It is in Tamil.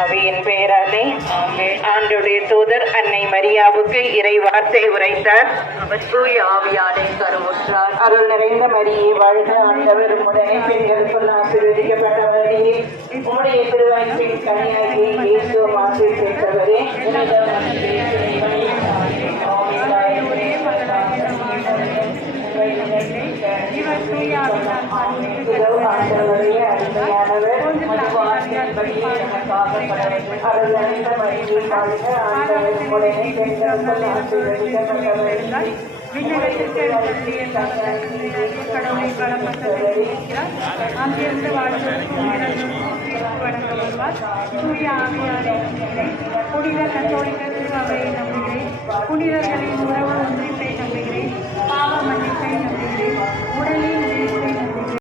ஆவியின் பெயராலே ஆண்டவருடைய தூதர் அன்னை மரியாவுக்கு இறை வார்த்தை உரைத்தார். அவர் தூய ஆவியாரை கருவுற்றார். அருள் நிறைந்த மரியே வாழ்க, ஆண்டவர் உடனே பெண்களுக்குள் ஆசீர்வதிக்கப்பட்டவரே, உம்முடைய திருவயிற்றின் கனியாகிய இயேசுவும் ஆசீர் பெற்றவரே. ஆண்டவருடைய அருமையானவர் அங்கிருந்து புனித கத்தோலிக்க திருவை நம்புகிறேன். புனிதர்களின்